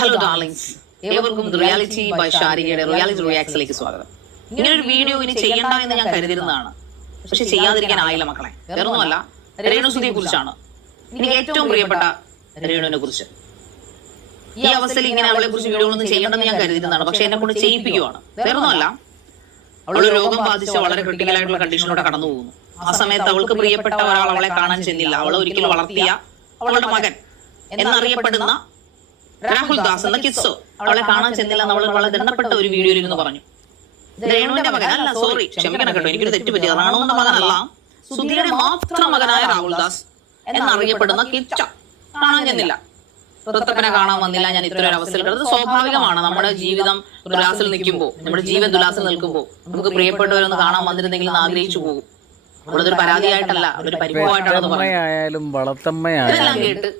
Hello darlings, ഏവർക്കും reality by ഷാരികയുടെ reality റിയാക്സിലേക്ക് സ്വാഗതം. ഇങ്ങനെ ഒരു വീഡിയോ ഇനി ചെയ്യണ്ട എന്ന് ഞാൻ കരുതിയിരുന്നതാണ്, പക്ഷെ ചെയ്യാതിരിക്കാനായില്ല മക്കളെ. വേറൊന്നുമല്ല, രേണുസുതിയെ കുറിച്ചാണ്. എനിക്ക് ഏറ്റവും പ്രിയപ്പെട്ട രേണുവിനെ കുറിച്ച്. ഈ അവസ്ഥയിൽ ഇങ്ങനെ അവളെ കുറിച്ച് വീഡിയോ ഒന്നും ചെയ്യണമെന്ന് ഞാൻ കരുതിയിരുന്നതാണ്, പക്ഷെ എന്നെ കൊണ്ട് ചെയ്യിപ്പിക്കുവാണ്. വേറൊന്നുമല്ല, അവൾ രോഗം ബാധിച്ച വളരെ ക്രിട്ടിക്കൽ ആയിട്ടുള്ള കണ്ടീഷനിലൂടെ കടന്നു പോകുന്നു. ആ സമയത്ത് അവൾക്ക് പ്രിയപ്പെട്ട ഒരാൾ അവളെ കാണാൻ ചെന്നില്ല. അവളെ ഒരിക്കലും വളർത്തിയ അവളുടെ മകൻ എന്നറിയപ്പെടുന്ന രാഹുൽ ദാസ് എന്ന കിസ്സോ അവളെ കാണാൻ ചെന്നില്ല എന്ന് അവൾ വളരെ ദണ്ണപ്പെട്ട ഒരു വീഡിയോയിൽ ഇരുന്ന് പറഞ്ഞു. രേണുവിന്റെ മകനല്ല, സോറി, ക്ഷമിക്കണം കേട്ടോ, എനിക്കൊരു തെറ്റ് പറ്റിയത്. റാണുവിന്റെ മകനല്ല, സുധീരുടെ മാത്രം മകനായ രാഹുൽ ദാസ് എന്നറിയപ്പെടുന്ന കിച്ച കാണാൻ ചെന്നില്ല. ഋത്തപ്പനെ കാണാൻ വന്നില്ല. ഞാൻ ഇത്ര ഒരു അവസ്ഥയിൽ കിടന്നത് സ്വാഭാവികമാണ്. നമ്മുടെ ജീവിതം ദുലാസിൽ നിൽക്കുമ്പോൾ, നമ്മുടെ ജീവൻ ദുലാസിൽ നിൽക്കുമ്പോൾ നമുക്ക് പ്രിയപ്പെട്ടവരൊന്ന് കാണാൻ വന്നിരുന്നെങ്കിൽ ആഗ്രഹിച്ചു പോകും. അവിടുത്തെ പരാതിയായിട്ടല്ല, ഒരു പരിഭവമായിട്ടാണ്. വളർത്തമ്മയായാലും വളർത്തമ്മയായാലും ഇതെല്ലാം കേട്ട്